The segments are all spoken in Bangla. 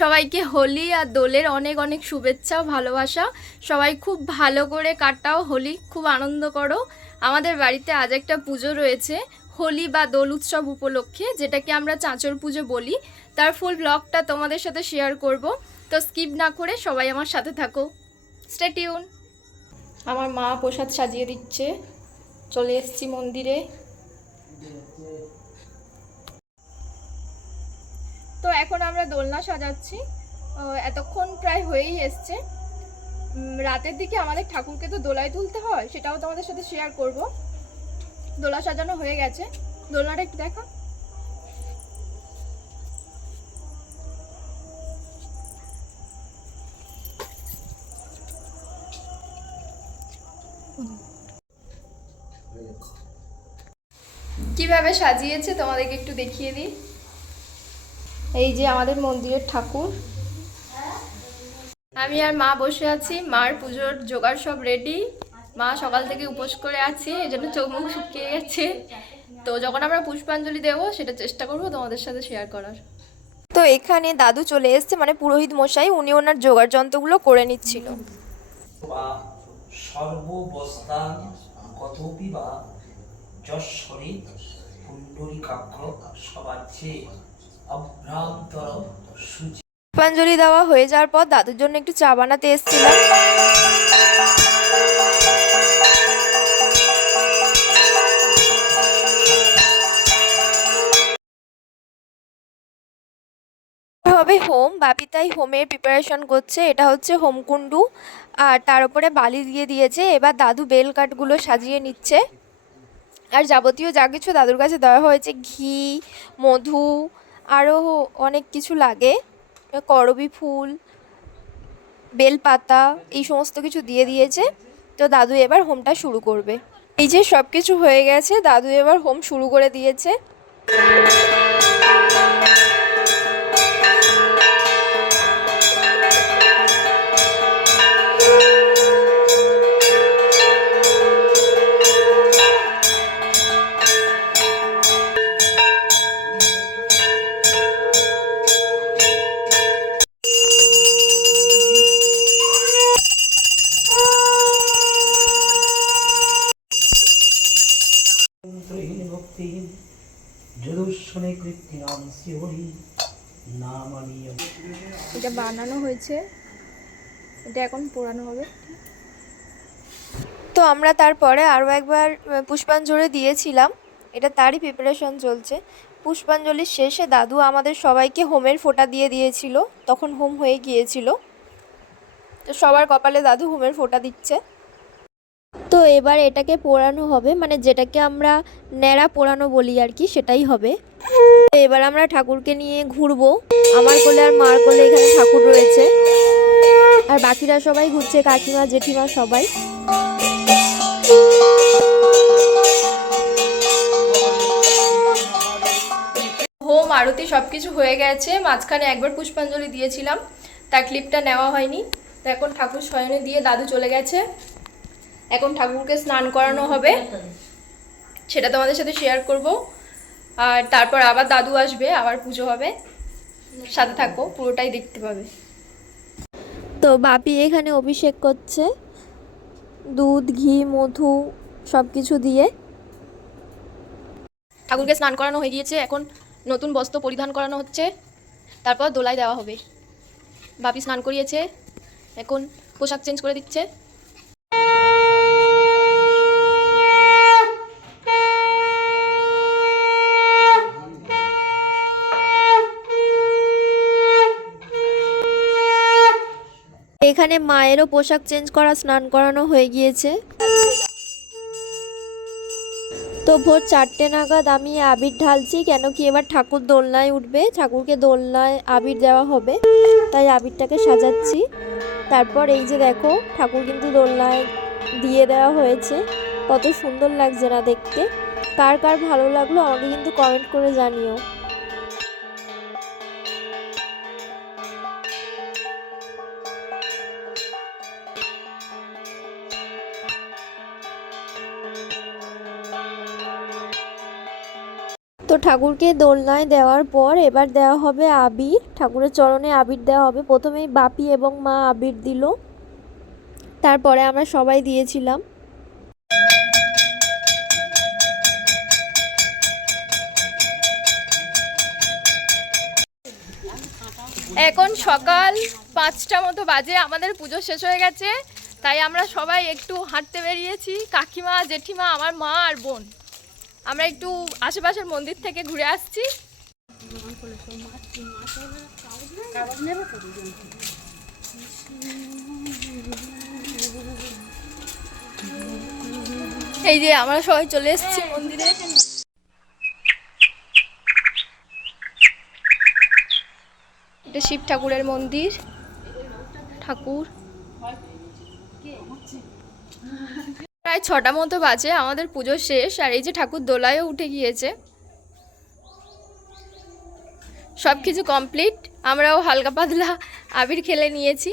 সবাইকে হোলি আর দোলের অনেক অনেক শুভেচ্ছা ভালোবাসা। সবাই খুব ভালো করে কাটাও হোলি, খুব আনন্দ করো। আমাদের বাড়িতে আজ একটা পুজো রয়েছে হোলি বা দোল উৎসব উপলক্ষে, যেটাকে আমরা চাঁচর পুজো বলি। তার ফুল ব্লগটা তোমাদের সাথে শেয়ার করব, তো স্কিপ না করে সবাই আমার সাথে থাকো, স্টে টিউন। আমার মা প্রসাদ সাজিয়ে দিচ্ছে, চলে এসেছি মন্দিরে। তো এখন আমরা দোলনা সাজাচ্ছি, এতক্ষণ প্রায় হয়েই এসছে। রাতের দিকে আমাদের ঠাকুরকে তো দোলায় তুলতে হয়, সেটাও তোমাদের সাথে শেয়ার করব। দোলা সাজানো হয়ে গেছে, দোলনাটা একটু দেখো। কিভাবে সাজিয়েছে তোমাদেরকে একটু দেখিয়ে দিই। এই যে আমাদের মন্দিরের ঠাকুর, আমি আর মা বসে আছি। মার পুজোর জোগাড় সব রেডি। মা সকাল থেকে উপোস করে আছে, এই জন্য চোখ মুখ শুকিয়ে গেছে। তো যখন আমরা পুষ্পাঞ্জলি দেবো সেটা চেষ্টা করবো তোমাদের সাথে শেয়ার করার। তো এখানে দাদু চলে এসছে, মানে পুরোহিত মশাই, উনি ওনার জোগাড় যন্ত্রগুলো করে নিচ্ছিল। সর্ববস্থান কথোপি বা যশ্বরে পুণ্ডরীকাক্ষ সবাচ্যে অভ্রান্তর সূচি। পুষ্পাঞ্জলি দেওয়া হয়ে যাওয়ার পর দাদুর জন্য একটু চা বানাতে এসেছিলাম। হবে হোম, বাপি তাই হোমের প্রিপারেশন করছে। এটা হচ্ছে হোমকুণ্ডু, আর তার উপরে বালি দিয়ে দিয়েছে। এবার দাদু বেল কাঠগুলো সাজিয়ে নিচ্ছে, আর যাবতীয় যা কিছু দাদুর কাছে দেওয়া হয়েছে, ঘি, মধু, আরও অনেক কিছু লাগে, করবি ফুল, বেলপাতা, এই সমস্ত কিছু দিয়ে দিয়েছে। তো দাদু এবার হোমটা শুরু করবে। এই যে সব কিছু হয়ে গেছে, দাদু এবার হোম শুরু করে দিয়েছে। ভক্তিহীন যদুষ্ণে কৃত্তিনাম শিহরি নামানীয়। এটা বানানো হয়েছে, এটা এখন পোড়ানো হবে। তো আমরা তারপরে আরও একবার পুষ্পাঞ্জলি দিয়েছিলাম, এটা তারই প্রিপারেশন চলছে। পুষ্পাঞ্জলির শেষে দাদু আমাদের সবাইকে হোমের ফোঁটা দিয়ে দিয়েছিল, তখন হোম হয়ে গিয়েছিল। তো সবার কপালে দাদু হোমের ফোঁটা দিচ্ছে। তো এবার এটাকে পোড়ানো হবে, মানে যেটাকে আমরা ন্যাড়া পোড়ানো বলি আর কি, সেটাই হবে। তো এবার আমরা ঠাকুরকে নিয়ে ঘুরবো। আমার কোলে আর মার কোলে এখানে ঠাকুর রয়েছে, আর বাকিরা সবাই ঘুরছে, কাকিমা, জেঠিমা, সবাই। হোম আরতি সব কিছু হয়ে গেছে। মাঝখানে একবার পুষ্পাঞ্জলি দিয়েছিলাম, তার ক্লিপটা নেওয়া হয়নি। তো এখন ঠাকুর শয়নে দিয়ে দাদু চলে গেছে। এখন ঠাকুরকে স্নান করানো হবে, সেটা তোমাদের সাথে শেয়ার করব। আর তারপর আবার দাদু আসবে, আবার পুজো হবে। সাথে থাকো, পুরোটাই দেখতে পাবে। তো বাপি এখানে অভিষেক করছে, দুধ, ঘি, মধু সব কিছু দিয়ে। ঠাকুরকে স্নান করানো হয়ে গিয়েছে, এখন নতুন বস্ত্র পরিধান করানো হচ্ছে, তারপর দোলায় দেওয়া হবে। বাপি স্নান করিয়েছে, এখন পোশাক চেঞ্জ করে দিচ্ছে। এখানে মায়েরও পোশাক চেঞ্জ করা, স্নান করানো হয়ে গিয়েছে। তো ভোর 4টে নাগাদ আমি আবির ঢালছি, কেন কি এবার ঠাকুর দোলনায় উঠবে, ঠাকুরকে দোলনায় আবির দেওয়া হবে, তাই আবিরটাকে সাজাচ্ছি। তারপর এই যে দেখো, ঠাকুর কিন্তু দোলনায় দিয়ে দেওয়া হয়েছে, কত সুন্দর লাগছে না দেখতে। কার কার ভালো লাগলো আমাকে কিন্তু কমেন্ট করে জানিও। তো ঠাকুরকে দোলনায় দেওয়ার পর এবার দেওয়া হবে আবির, ঠাকুরের চরণে আবির দেওয়া হবে। প্রথমেই বাপি এবং মা আবির দিল, তারপরে আমরা সবাই দিয়েছিলাম। এখন সকাল 5টা মতো বাজে, আমাদের পুজো শেষ হয়ে গেছে, তাই আমরা সবাই একটু হাঁটতে বেরিয়েছি, কাকিমা, জেঠিমা, আমার মা আর বোন। আমরা একটু আশেপাশের মন্দির থেকে ঘুরে আসছি। এই যে আমরা সবাই চলে এসেছি মন্দিরে। এটা শিব ঠাকুরের মন্দির, ঠাকুর। প্রায় 6টা মতো বাজে, আমাদের পুজো শেষ, আর এই যে ঠাকুর দোলায়ও উঠে গিয়েছে। সব কিছু কমপ্লিট, আমরাও হালকা পাতলা আবির খেলে নিয়েছি।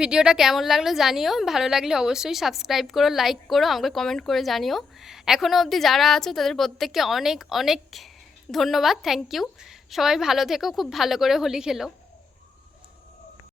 ভিডিওটা কেমন লাগলো জানিও, ভালো লাগলে অবশ্যই সাবস্ক্রাইব করো, লাইক করো, আমাকে কমেন্ট করে জানিও। এখনও অবধি যারা আছো তাদের প্রত্যেককে অনেক অনেক ধন্যবাদ, থ্যাংক ইউ। সবাই ভালো থেকো, খুব ভালো করে হোলি খেলো।